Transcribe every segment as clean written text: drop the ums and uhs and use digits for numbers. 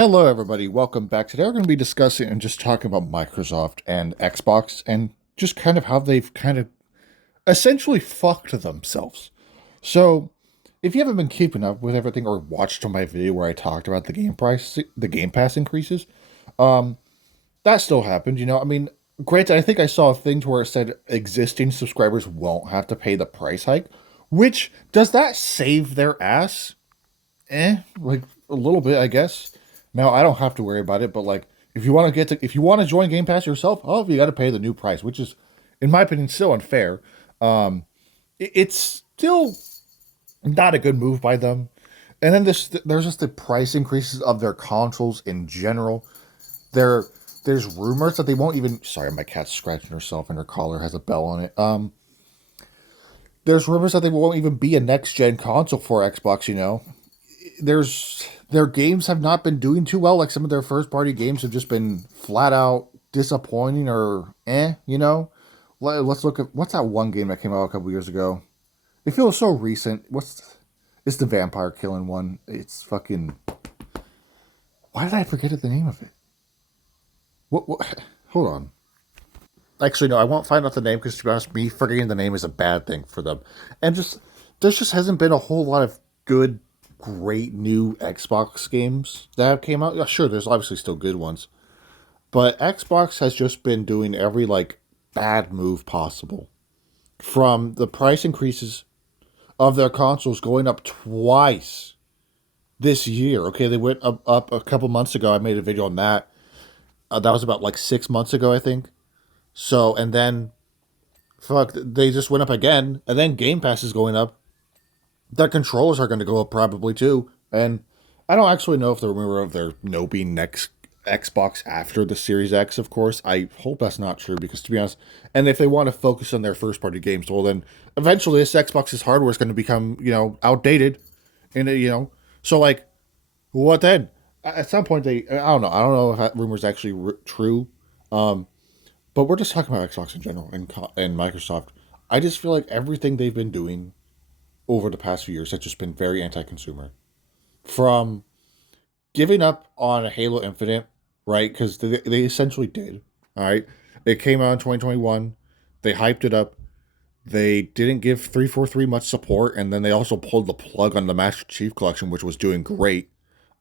Hello, everybody. Welcome back. Today, we're going to be discussing and just talking about Microsoft and Xbox and just kind of how they've kind of essentially fucked themselves. So, if you haven't been keeping up with everything or watched my video where I talked about the Game Pass increases, that still happened. I mean, granted, I think I saw a thing to where it said existing subscribers won't have to pay the price hike, which does that save their ass? Like a little bit, I guess. Now I don't have to worry about it, but like if you want to join Game Pass yourself, oh, you got to pay the new price, which is, in my opinion, still unfair. It's still not a good move by them. And then there's just the price increases of their consoles in general. There, there's rumors that they won't even. Sorry, my cat's scratching herself and her collar has a bell on it. There's rumors that they won't even be a next gen console for Xbox. Their games have not been doing too well. Like some of their first party games have just been flat out disappointing or Let's look at what's that one game that came out a couple years ago. It feels so recent. It's the vampire killing one. It's fucking. Why did I forget the name of it? What? Hold on. Actually, no, I won't find out the name because, to be honest, me forgetting the name is a bad thing for them. And just there just hasn't been a whole lot of good, great new Xbox games that have came out. Yeah, sure, there's obviously still good ones, but Xbox has just been doing every like bad move possible. From the price increases of their consoles going up twice this year. Okay, they went up a couple months ago. I made a video on that. That was about like 6 months ago, I think. So, and then fuck, they just went up again, and then Game Pass is going up. Their controllers are going to go up probably too, and I don't actually know if the rumor of there no being next Xbox after the Series X, of course. I hope that's not true because, to be honest, and if they want to focus on their first party games, well, then eventually this Xbox's hardware is going to become outdated, and so like what then? At some point, I don't know if that rumor is actually true. Um, but we're just talking about Xbox in general and Microsoft. I just feel like everything they've been doing over the past few years has just been very anti-consumer. From giving up on Halo Infinite, right? Because they essentially did. All right, it came out in 2021. They hyped it up. They didn't give 343 much support, and then they also pulled the plug on the Master Chief Collection, which was doing great.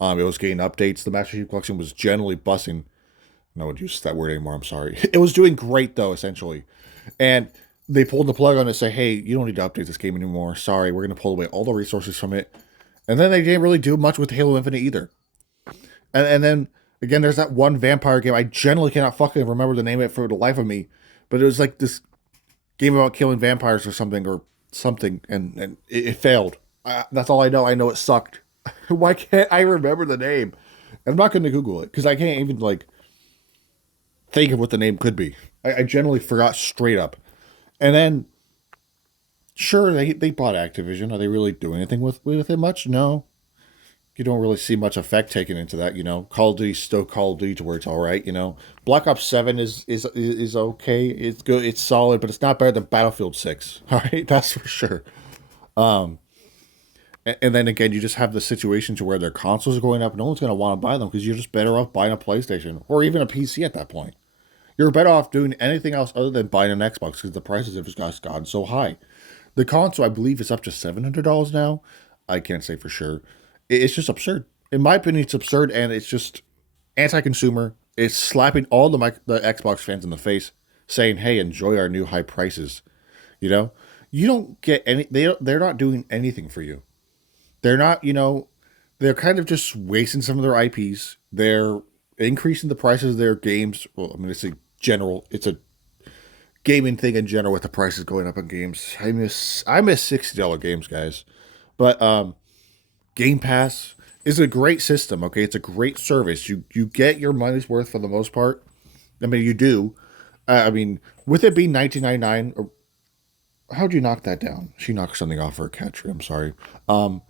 It was getting updates. The Master Chief Collection was generally bussing. No one uses that word anymore. I'm sorry. It was doing great though, essentially, and they pulled the plug on it. And say, hey, you don't need to update this game anymore. Sorry, we're going to pull away all the resources from it. And then they didn't really do much with Halo Infinite either. And then again, there's that one vampire game. I generally cannot fucking remember the name of it for the life of me, but it was like this game about killing vampires or something, and it failed. That's all I know. I know it sucked. Why can't I remember the name? I'm not going to Google it because I can't even like think of what the name could be. I generally forgot straight up. And then, sure, they bought Activision. Are they really doing anything with it much? No. You don't really see much effect taken into that. Call of Duty still Call of Duty to where it's all right. Black Ops 7 is okay. It's good. It's solid, but it's not better than Battlefield 6. All right, that's for sure. Um, and then again, you just have the situation to where their consoles are going up. No one's going to want to buy them because you're just better off buying a PlayStation or even a PC at that point. You're better off doing anything else other than buying an Xbox because the prices have just gotten so high. The console, I believe, is up to $700 now. I can't say for sure. It's just absurd. In my opinion, it's absurd, and it's just anti-consumer. It's slapping all the Xbox fans in the face, saying, "Hey, enjoy our new high prices." You know, you don't get any. They're not doing anything for you. They're not. They're kind of just wasting some of their IPs. They're increasing the prices of their games. Well, I mean, it's a general. It's a gaming thing in general with the prices going up on games. I miss $60 games, guys. But Game Pass is a great system. Okay, it's a great service. You get your money's worth for the most part. I mean, you do. I mean, with it being 19.99, how'd you knock that down? She knocked something off her cat tree. I'm sorry. But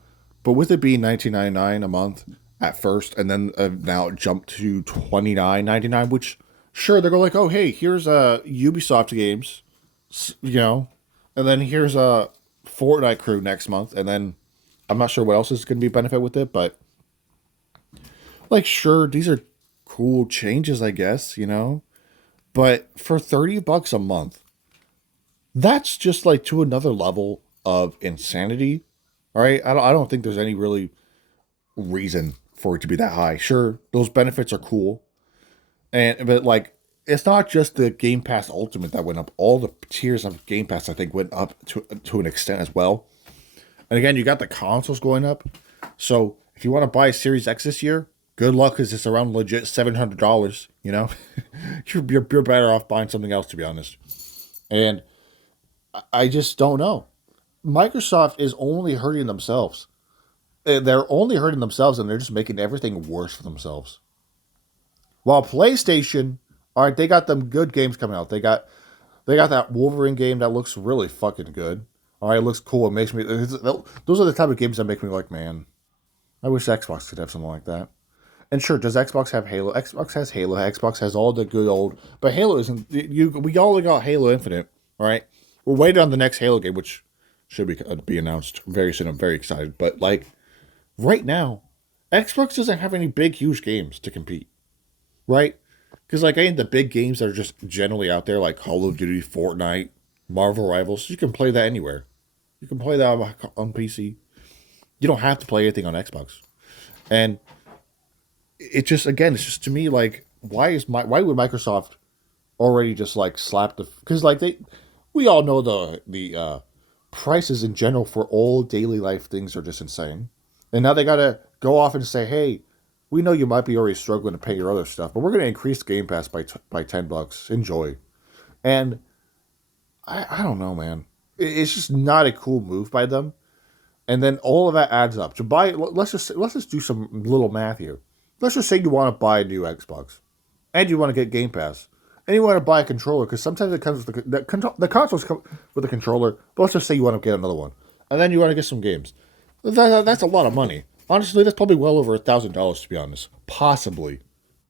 with it being 19.99 a month at first, and then now it jumped to 29.99, which sure they're going like, oh hey, here's Ubisoft games, and then here's a Fortnite crew next month, and then I'm not sure what else is going to be benefit with it, but Like, sure, these are cool changes, I guess, but for 30 bucks a month, that's just like to another level of insanity. All right. I don't think there's any really reason for it to be that high. Sure, those benefits are cool. But like it's not just the Game Pass Ultimate that went up. All the tiers of Game Pass I think went up to an extent as well. And again, you got the consoles going up. So if you want to buy a Series X this year, good luck because it's around legit $700. You're better off buying something else to be honest. And I just don't know. Microsoft is only hurting themselves. They're only hurting themselves, and they're just making everything worse for themselves. While PlayStation, all right, they got them good games coming out. They got that Wolverine game that looks really fucking good. All right, it looks cool. It makes me. Those are the type of games that make me like, man, I wish Xbox could have something like that. And sure, does Xbox have Halo? Xbox has Halo. Xbox has all the good old. But Halo isn't. We only got Halo Infinite. All right, we're waiting on the next Halo game, which should be announced very soon. I'm very excited. But like right now, Xbox doesn't have any big, huge games to compete. Right? Because like any of the big games that are just generally out there, like Call of Duty, Fortnite, Marvel Rivals, you can play that anywhere. You can play that on PC. You don't have to play anything on Xbox. And it's just to me like, why would Microsoft already just like slap the because like we all know the prices in general for all daily life things are just insane, and now they gotta go off and say, hey, we know you might be already struggling to pay your other stuff, but we're gonna increase Game Pass by $10. Enjoy, and I don't know, man. It's just not a cool move by them. And then all of that adds up to buy. Let's just do some little math here. Let's just say you want to buy a new Xbox, and you want to get Game Pass, and you want to buy a controller because sometimes it comes with the consoles come with a controller. But let's just say you want to get another one, and then you want to get some games. That's a lot of money. Honestly, that's probably well over $1,000 to be honest. Possibly.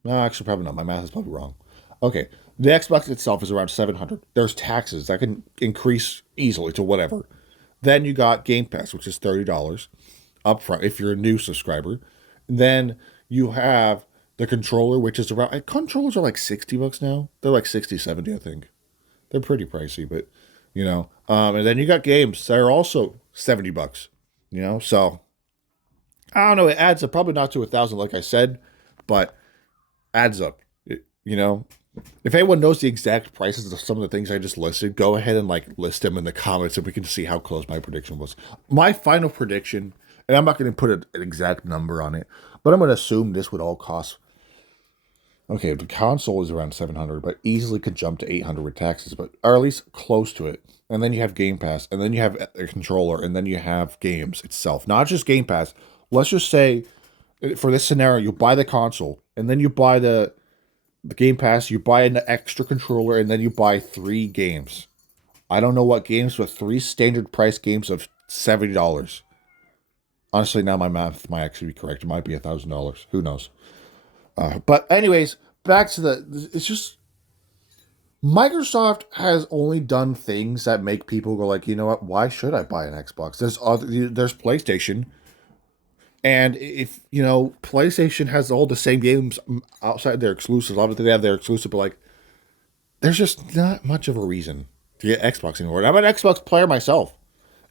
No, actually, probably not. My math is probably wrong. Okay, the Xbox itself is around 700. There's taxes that can increase easily to whatever. Then you got Game Pass, which is $30 upfront if you're a new subscriber. Then you have the controller, which is around controllers are like $60 now. They're like 60, 70, I think. They're pretty pricey, but and then you got games that are also $70. So I don't know. It adds up, probably not to 1,000, like I said, but adds up. If anyone knows the exact prices of some of the things I just listed, go ahead and like list them in the comments, and we can see how close my prediction was. My final prediction, and I'm not going to put an exact number on it, but I'm going to assume this would all cost. Okay, the console is around 700, but easily could jump to 800 with taxes, but or at least close to it. And then you have Game Pass, and then you have a controller, and then you have games itself. Not just Game Pass. Let's just say, for this scenario, you buy the console, and then you buy the Game Pass, you buy an extra controller, and then you buy 3 games. I don't know what games, but 3 standard price games of $70. Honestly, now my math might actually be correct. It might be $1,000. Who knows? But anyways, back to it's just Microsoft has only done things that make people go like, you know what? Why should I buy an Xbox? There's PlayStation, and if PlayStation has all the same games outside their exclusives, obviously they have their exclusive, but like, there's just not much of a reason to get Xbox anymore. And I'm an Xbox player myself,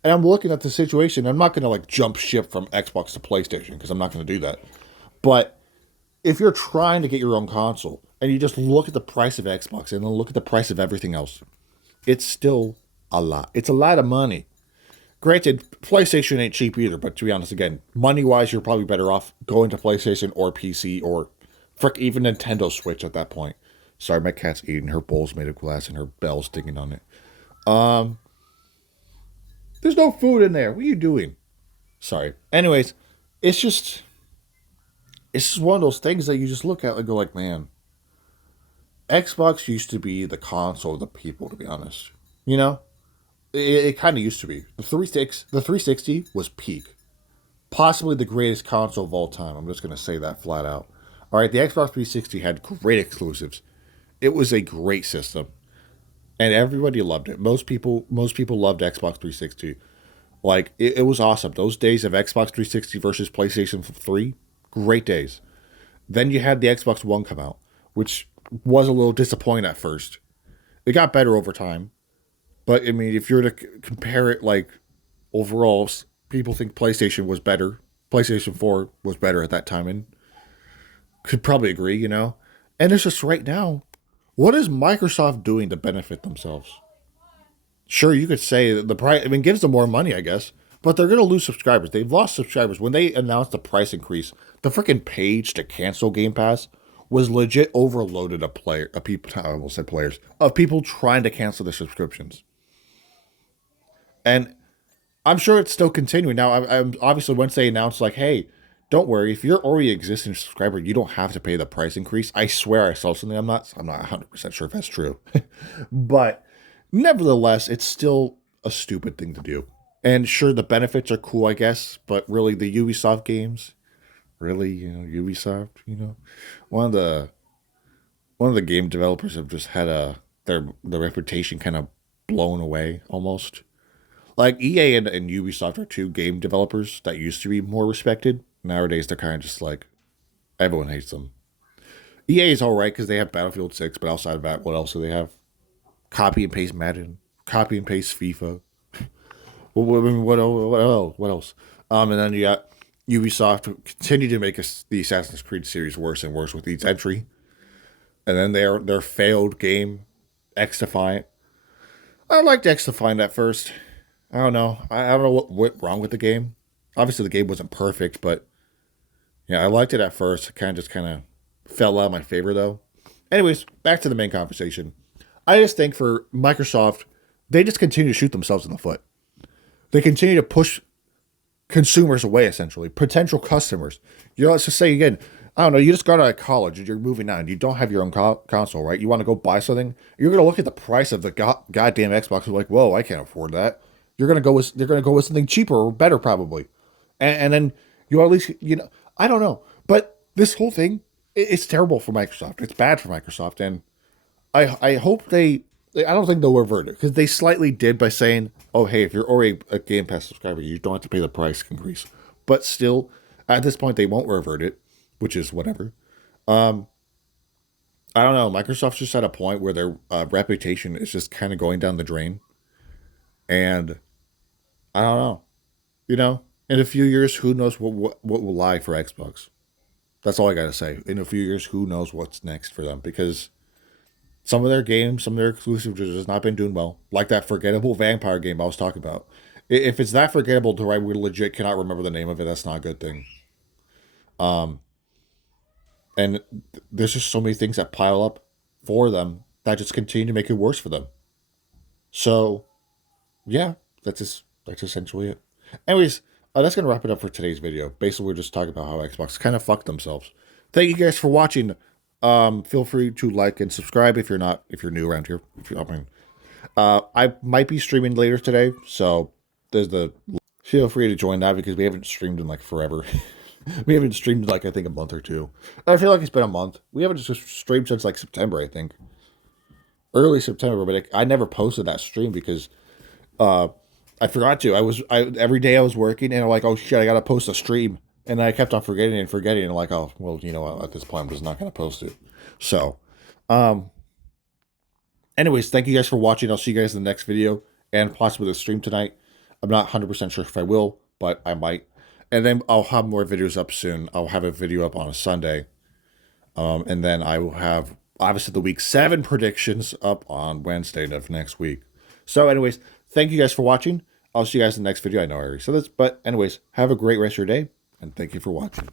and I'm looking at the situation. I'm not going to like jump ship from Xbox to PlayStation because I'm not going to do that. But if you're trying to get your own console and you just look at the price of Xbox and then look at the price of everything else, it's still a lot. It's a lot of money. Granted, PlayStation ain't cheap either, but to be honest, again, money wise, you're probably better off going to PlayStation or PC or frick, even Nintendo Switch at that point. Sorry, my cat's eating. Her bowl's made of glass and her bell's sticking on it. There's no food in there. What are you doing? Sorry. Anyways, it's just one of those things that you just look at and go like, man, Xbox used to be the console of the people, to be honest. You know? It kind of used to be. The 360 was peak. Possibly the greatest console of all time. I'm just going to say that flat out. All right, the Xbox 360 had great exclusives. It was a great system, and everybody loved it. Most people loved Xbox 360. Like it was awesome. Those days of Xbox 360 versus PlayStation 3, great days. Then you had the Xbox One come out, which was a little disappointing at first. It got better over time. But I mean, if you're to compare it like overall, people think PlayStation was better. PlayStation 4 was better at that time and could probably agree, you know? And it's just right now, what is Microsoft doing to benefit themselves? Sure, you could say that the price, I mean, gives them more money, I guess, but they're going to lose subscribers. They've lost subscribers. When they announced the price increase, the freaking page to cancel Game Pass was legit overloaded of people, I almost said players, of people trying to cancel their subscriptions. And I'm sure it's still continuing. Now, I'm obviously once they announce, like, hey, don't worry, if you're already existing subscriber, you don't have to pay the price increase. I swear I saw something. I'm not 100% sure if that's true. But nevertheless, it's still a stupid thing to do. And sure, the benefits are cool, I guess, but really the Ubisoft games, really, Ubisoft, one of the one of the game developers have just had their reputation kind of blown away almost. Like EA and Ubisoft are two game developers that used to be more respected. Nowadays, they're kind of just like everyone hates them. EA is all right because they have Battlefield 6, but outside of that, what else do they have? Copy and paste Madden, copy and paste FIFA. What else? What else? And then you got Ubisoft continue to make the Assassin's Creed series worse and worse with each entry. And then their failed game, X Defiant. I liked X Defiant at first. I don't know. I don't know what went wrong with the game. Obviously, the game wasn't perfect, but yeah, I liked it at first. It kind of fell out of my favor though. Anyways, back to the main conversation. I just think for Microsoft, they just continue to shoot themselves in the foot. They continue to push consumers away, essentially, potential customers. Let's just say again, I don't know, you just got out of college and you're moving on. You don't have your own console, right? You want to go buy something. You're going to look at the price of the goddamn Xbox and be like, whoa, I can't afford that. They're going to go with something cheaper or better probably. And then you at least, I don't know. But this whole thing, it's terrible for Microsoft. It's bad for Microsoft. And I hope I don't think they'll revert it because they slightly did by saying, oh, hey, if you're already a Game Pass subscriber, you don't have to pay the price increase. But still, at this point, they won't revert it, which is whatever. I don't know. Microsoft's just at a point where their reputation is just kind of going down the drain. And I don't know. In a few years, who knows what will lie for Xbox? That's all I got to say. In a few years, who knows what's next for them? Because some of their games, some of their exclusives has not been doing well. Like that forgettable vampire game I was talking about. If it's that forgettable to where we legit cannot remember the name of it, that's not a good thing. And there's just so many things that pile up for them that just continue to make it worse for them. So, yeah, that's essentially it. Anyways, that's gonna wrap it up for today's video. Basically, we're just talking about how Xbox kind of fucked themselves. Thank you guys for watching. Feel free to like and subscribe if you're new around here. I might be streaming later today, so feel free to join that because we haven't streamed in like forever. We haven't streamed in like I think a month or two. I feel like it's been a month. We haven't just streamed since like September, I think, early September. But I never posted that stream because I forgot to. Every day I was working and I'm like, oh shit, I gotta post a stream. And I kept on forgetting and like, oh, well, at this point, I'm just not going to post it. So, anyways, thank you guys for watching. I'll see you guys in the next video and possibly the stream tonight. I'm not 100% sure if I will, but I might. And then I'll have more videos up soon. I'll have a video up on a Sunday. And then I will have, obviously, the week 7 predictions up on Wednesday of next week. So, anyways, thank you guys for watching. I'll see you guys in the next video. I know I already said this, but anyways, have a great rest of your day. And thank you for watching.